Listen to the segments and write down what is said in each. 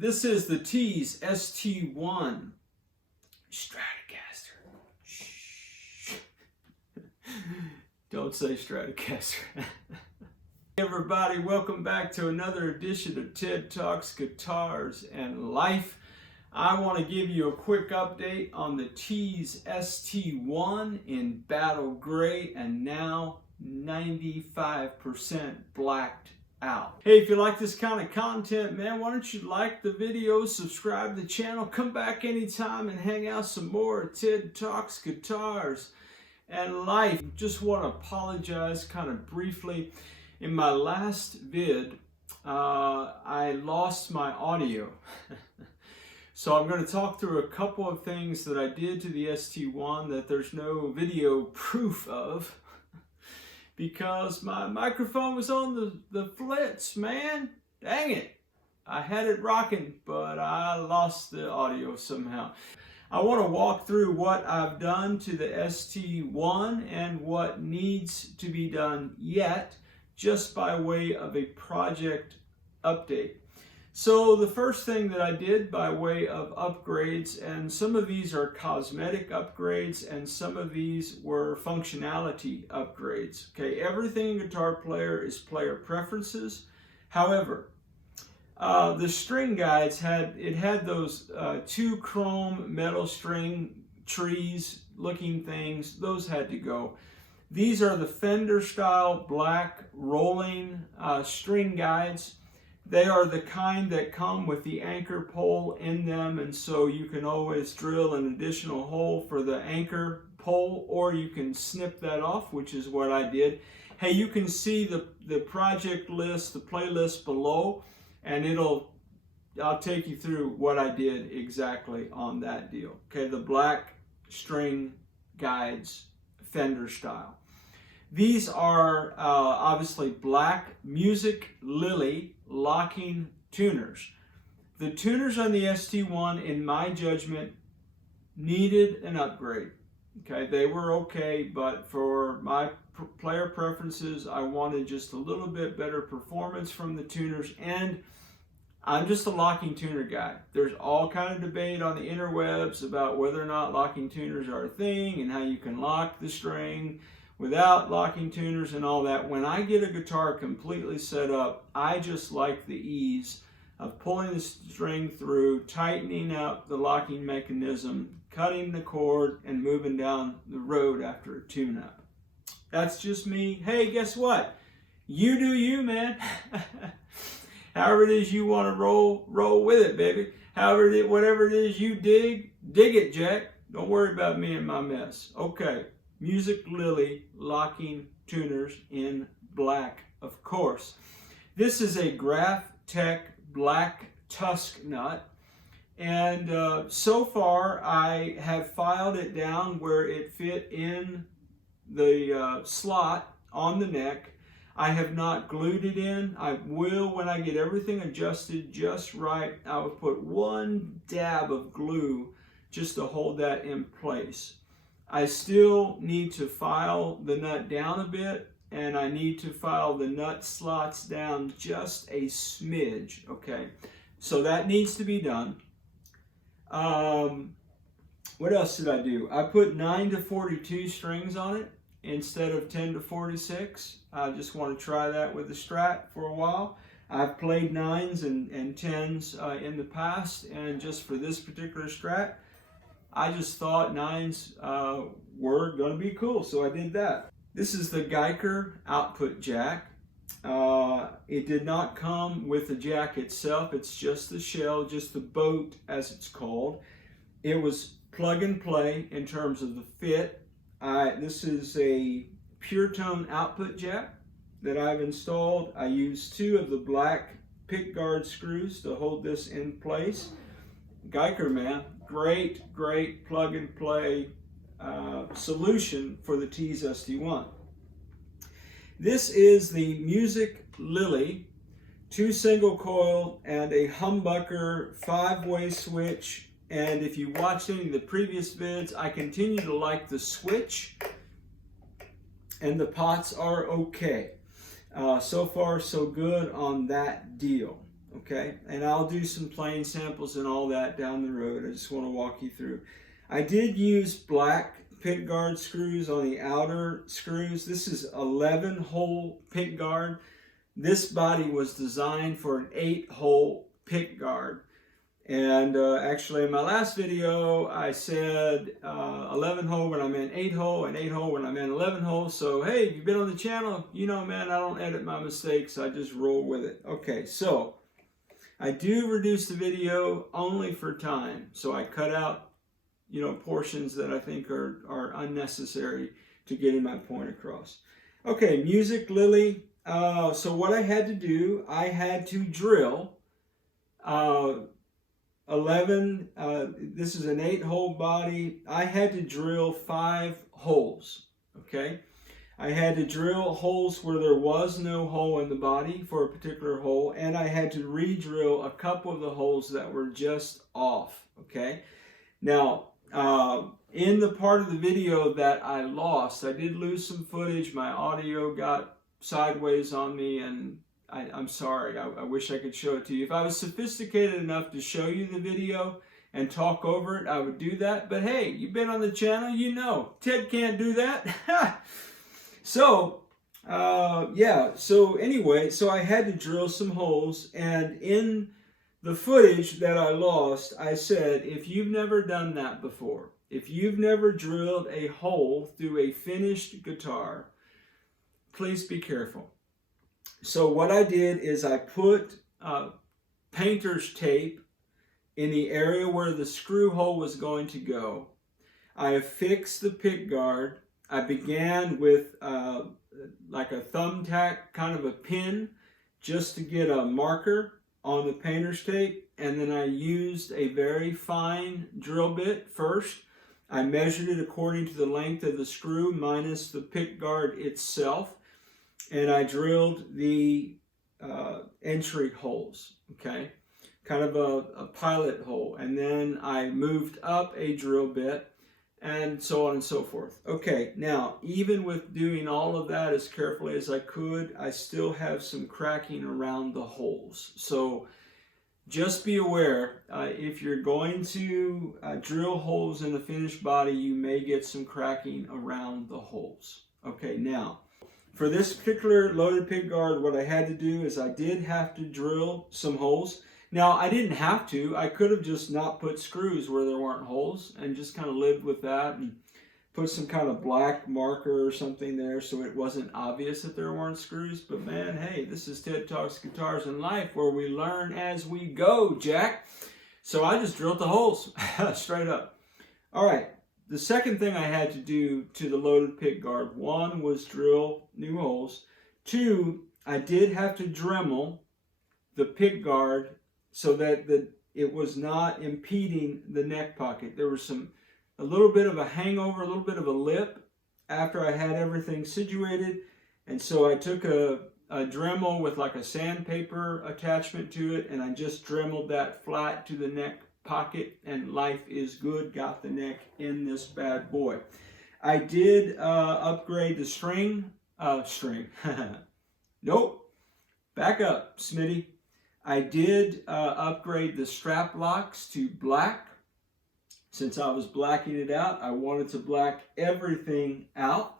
This is the Tease ST1 Stratocaster. Shh. Don't say Stratocaster. Hey everybody, welcome back to another edition of Ted Talks Guitars and Life. I want to give you a quick update on the Tease ST1 in battle gray and now 95% blacked out. Hey, if you like this kind of content, man, why don't you like the video, subscribe to the channel, come back anytime and hang out some more at Ted Talks Guitars and Life. Just want to apologize kind of briefly. In my last vid, I lost my audio. So I'm going to talk through a couple of things that I did to the ST1 that there's no video proof of. Because my microphone was on the flits, man. Dang it. I had it rocking, but I lost the audio somehow. I want to walk through what I've done to the ST1 and what needs to be done yet, just by way of a project update. So the first thing that I did by way of upgrades, and some of these are cosmetic upgrades and some of these were functionality upgrades. Okay, everything in Guitar Player is player preferences. However, the string guides had those two chrome metal string trees looking things. Those had to go. These are the Fender style black rolling string guides. They are the kind that come with the anchor pole in them, and so you can always drill an additional hole for the anchor pole, or you can snip that off, which is what I did. Hey, you can see the project list, the playlist below, and I'll take you through what I did exactly on that deal. Okay, the black string guides, Fender style. These are obviously black Musiclily locking tuners. The tuners on the ST1, in my judgment, needed an upgrade. Okay, they were okay, but for my player preferences, I wanted just a little bit better performance from the tuners, and I'm just a locking tuner guy. There's all kind of debate on the interwebs about whether or not locking tuners are a thing and how you can lock the string without locking tuners and all that. When I get a guitar completely set up, I just like the ease of pulling the string through, tightening up the locking mechanism, cutting the cord, and moving down the road after a tune-up. That's just me. Hey, guess what? You do you, man. However it is you want to roll with it, baby. Whatever it is you dig it, Jack. Don't worry about me and my mess. Okay. Musiclily locking tuners in black, of course. This is a Graph Tech black Tusq nut, and so far I have filed it down where it fit in the slot on the neck. I have not glued it in. I will when I get everything adjusted just right. I will put one dab of glue just to hold that in place. I still need to file the nut down a bit, and I need to file the nut slots down just a smidge, okay? So that needs to be done. What else did I do? I put 9 to 42 strings on it instead of 10 to 46. I just want to try that with the Strat for a while. I've played 9s and 10s in the past, and just for this particular Strat, I just thought 9s were going to be cool, so I did that. This is the Guyker output jack. It did not come with the jack itself. It's just the shell, just the boat as it's called. It was plug and play in terms of the fit. This is a pure tone output jack that I've installed. I used 2 of the black Pickguard screws to hold this in place. Guyker, man, great plug and play solution for the Tease ST1. This is the Musiclily 2 single coil and a humbucker 5-way switch. And if you watched any of the previous vids, I continue to like the switch, and the pots are okay. So far so good on that deal. okay? And I'll do some playing samples and all that down the road. I just want to walk you through. I did use black pickguard screws on the outer screws. This is 11-hole pickguard. This body was designed for an 8-hole pickguard. And actually in my last video, I said 11-hole when I meant 8-hole, and 8-hole when I meant 11-hole. So, hey, if you've been on the channel, you know, man, I don't edit my mistakes. I just roll with it. Okay, so I do reduce the video only for time. So I cut out, you know, portions that I think are unnecessary to getting my point across. Okay, Musiclily. So what I had to do, I had to drill 11, this is an 8-hole body. I had to drill 5 holes, okay? I had to drill holes where there was no hole in the body for a particular hole, and I had to re-drill a couple of the holes that were just off, okay? Now, in the part of the video that I lost, I did lose some footage. My audio got sideways on me, and I'm sorry. I wish I could show it to you. If I was sophisticated enough to show you the video and talk over it, I would do that. But hey, you've been on the channel, you know. Ted can't do that. So, yeah. So anyway, so I had to drill some holes. And in the footage that I lost, I said, if you've never done that before, if you've never drilled a hole through a finished guitar, please be careful. So what I did is I put painter's tape in the area where the screw hole was going to go. I affixed the pickguard. I began with like a thumbtack, kind of a pin, just to get a marker on the painter's tape. And then I used a very fine drill bit first. I measured it according to the length of the screw minus the pickguard itself. And I drilled the entry holes, okay? Kind of a pilot hole. And then I moved up a drill bit and so on and so forth. Okay, now, even with doing all of that as carefully as I could, I still have some cracking around the holes. So just be aware, if you're going to drill holes in the finished body, you may get some cracking around the holes. Okay, now, for this particular loaded pickguard, what I had to do is I did have to drill some holes. Now, I didn't have to. I could have just not put screws where there weren't holes and just kind of lived with that and put some kind of black marker or something there so it wasn't obvious that there weren't screws. But man, hey, this is Ted Talks Guitars and Life, where we learn as we go, Jack. So I just drilled the holes straight up. All right. The second thing I had to do to the loaded pickguard, one was drill new holes. Two, I did have to Dremel the pickguard so that it was not impeding the neck pocket. There was a little bit of a hangover, a little bit of a lip after I had everything situated. And so I took a Dremel with like a sandpaper attachment to it, and I just Dremeled that flat to the neck pocket, and life is good. Got the neck in this bad boy. I did upgrade the string. Nope. Back up, Smitty. I did upgrade the strap locks to black. Since I was blacking it out, I wanted to black everything out.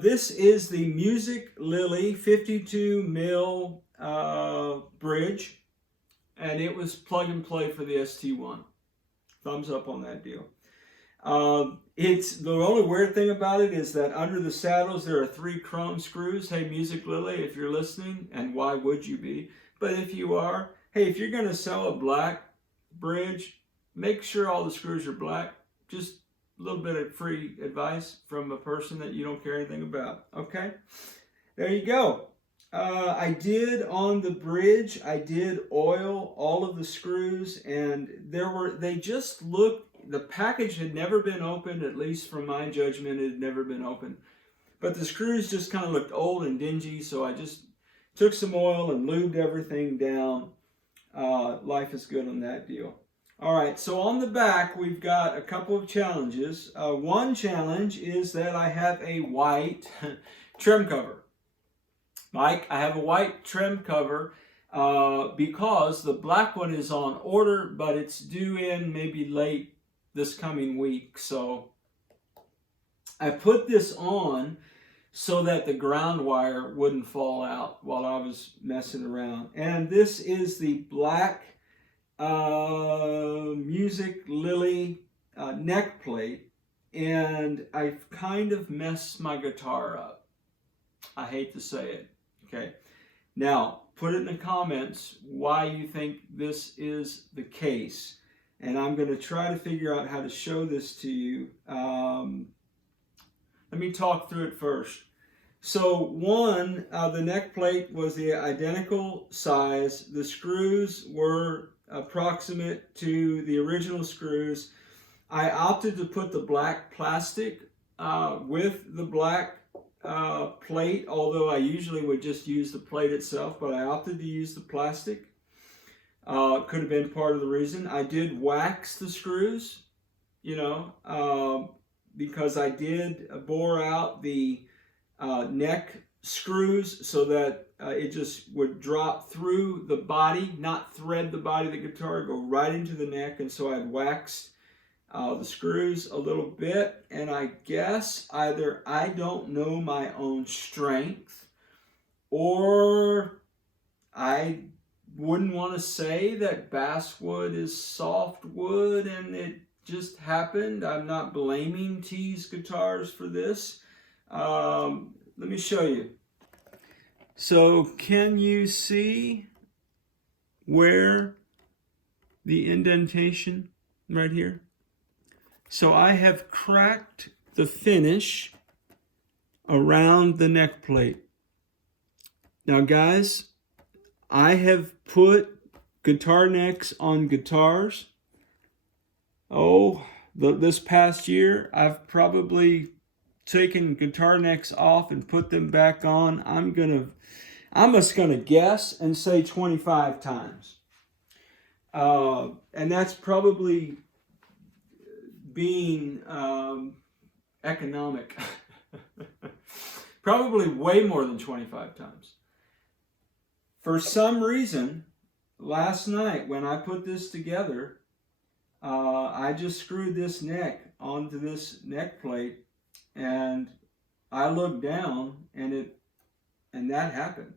This is the Musiclily 52 mil bridge. And it was plug and play for the ST1. Thumbs up on that deal. It's the only weird thing about it is that under the saddles there are 3 chrome screws. Hey, Musiclily, if you're listening, and why would you be? But if you are, hey, if you're going to sell a black bridge, make sure all the screws are black. Just a little bit of free advice from a person that you don't care anything about. Okay, there you go. I did on the bridge, I did oil all of the screws, and they just looked, the package had never been opened, at least from my judgment, it had never been opened. But the screws just kind of looked old and dingy, so I just took some oil and lubed everything down. Life is good on that deal. All right, so on the back, we've got a couple of challenges. One challenge is that I have a white trim cover. Mike, I have a white trim cover. because the black one is on order, but it's due in maybe late this coming week. So I put this on so that the ground wire wouldn't fall out while I was messing around. And this is the black Musiclily neck plate, and I've kind of messed my guitar up. I hate to say it. Okay, now put it in the comments why you think this is the case, and I'm going to try to figure out how to show this to you. Let me talk through it first. So one, the neck plate was the identical size. The screws were approximate to the original screws. I opted to put the black plastic with the black plate, although I usually would just use the plate itself, but I opted to use the plastic. Could have been part of the reason. I did wax the screws, you know, because I did bore out the neck screws so that it just would drop through the body, not thread the body of the guitar, go right into the neck. And so I'd waxed the screws a little bit, and I guess either I don't know my own strength, or I wouldn't want to say that basswood is soft wood and it just happened. I'm not blaming Tease Guitars for this. Let me show you. So can you see where the indentation right here? So I have cracked the finish around the neck plate. Now guys, I have put guitar necks on guitars. Oh, this past year, I've probably taken guitar necks off and put them back on. I'm just gonna guess and say 25 times. And that's probably being economic. Probably way more than 25 times. For some reason, last night when I put this together, I just screwed this neck onto this neck plate, and I looked down, and that happened.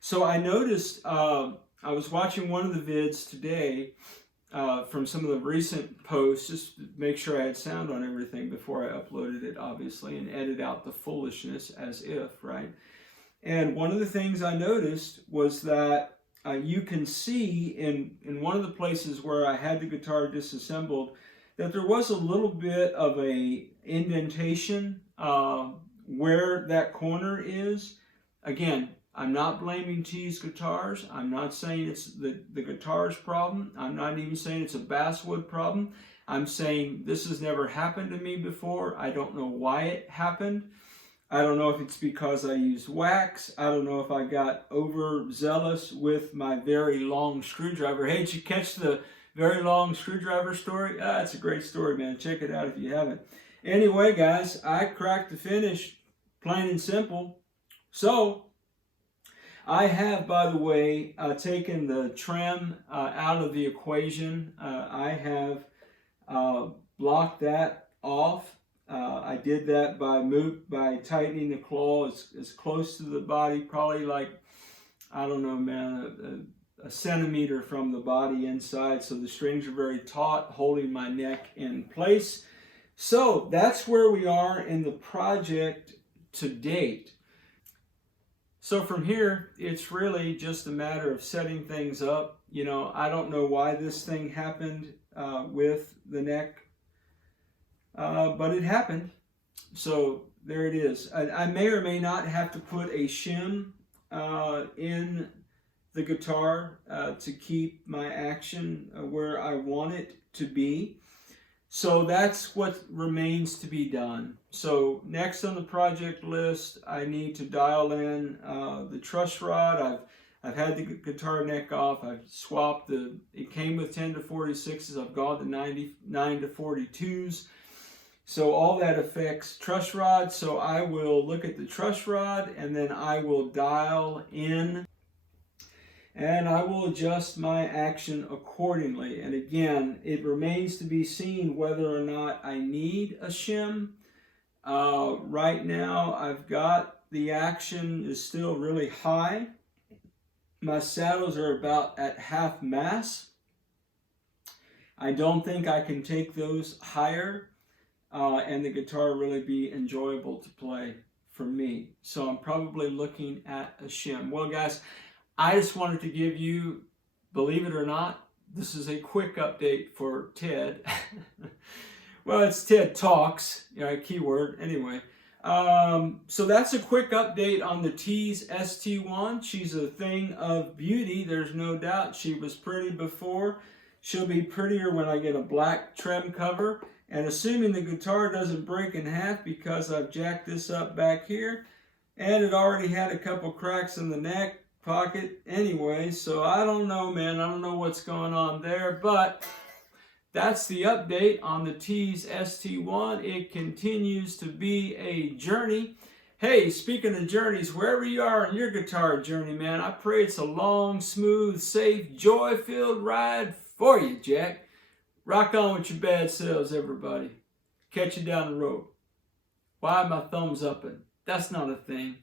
So I noticed, I was watching one of the vids today from some of the recent posts, just to make sure I had sound on everything before I uploaded it, obviously, and edit out the foolishness as if, right? And one of the things I noticed was that you can see in one of the places where I had the guitar disassembled that there was a little bit of a indentation where that corner is. Again, I'm not blaming Tease Guitars. I'm not saying it's the guitar's problem. I'm not even saying it's a basswood problem. I'm saying this has never happened to me before. I don't know why it happened. I don't know if it's because I used wax. I don't know if I got overzealous with my very long screwdriver. Hey, did you catch the very long screwdriver story? It's a great story, man. Check it out if you haven't. Anyway, guys, I cracked the finish, plain and simple. So I have, by the way, taken the trem out of the equation. I have blocked that off. I did that by tightening the claw as close to the body, probably like, I don't know, man, a centimeter from the body inside, so the strings are very taut, holding my neck in place. So that's where we are in the project to date. So from here, it's really just a matter of setting things up. You know, I don't know why this thing happened with the neck, but it happened. So there it is. I may or may not have to put a shim in the guitar to keep my action where I want it to be. So that's what remains to be done. So next on the project list, I need to dial in the truss rod. I've had the guitar neck off. I've swapped it came with 10 to 46s. I've gone to 9 to 42s. So all that affects truss rod. So I will look at the truss rod, and then I will dial in. and I will adjust my action accordingly. And again, it remains to be seen whether or not I need a shim. Right now, I've got the action is still really high. My saddles are about at half mass. I don't think I can take those higher and the guitar really be enjoyable to play for me. So I'm probably looking at a shim. Well, guys, I just wanted to give you, believe it or not, this is a quick update for Ted. Well, it's Ted Talks, keyword, anyway. So that's a quick update on the Tease ST1. She's a thing of beauty. There's no doubt she was pretty before. She'll be prettier when I get a black trem cover. And assuming the guitar doesn't break in half, because I've jacked this up back here, and it already had a couple cracks in the neck pocket anyway, so I don't know, man. I don't know what's going on there, but that's the update on the Tease ST1. It continues to be a journey. Hey, speaking of journeys, wherever you are on your guitar journey, man, I pray it's a long, smooth, safe, joy-filled ride for you, Jack. Rock on with your bad selves, everybody. Catch you down the road. Why am I thumbs upping? That's not a thing.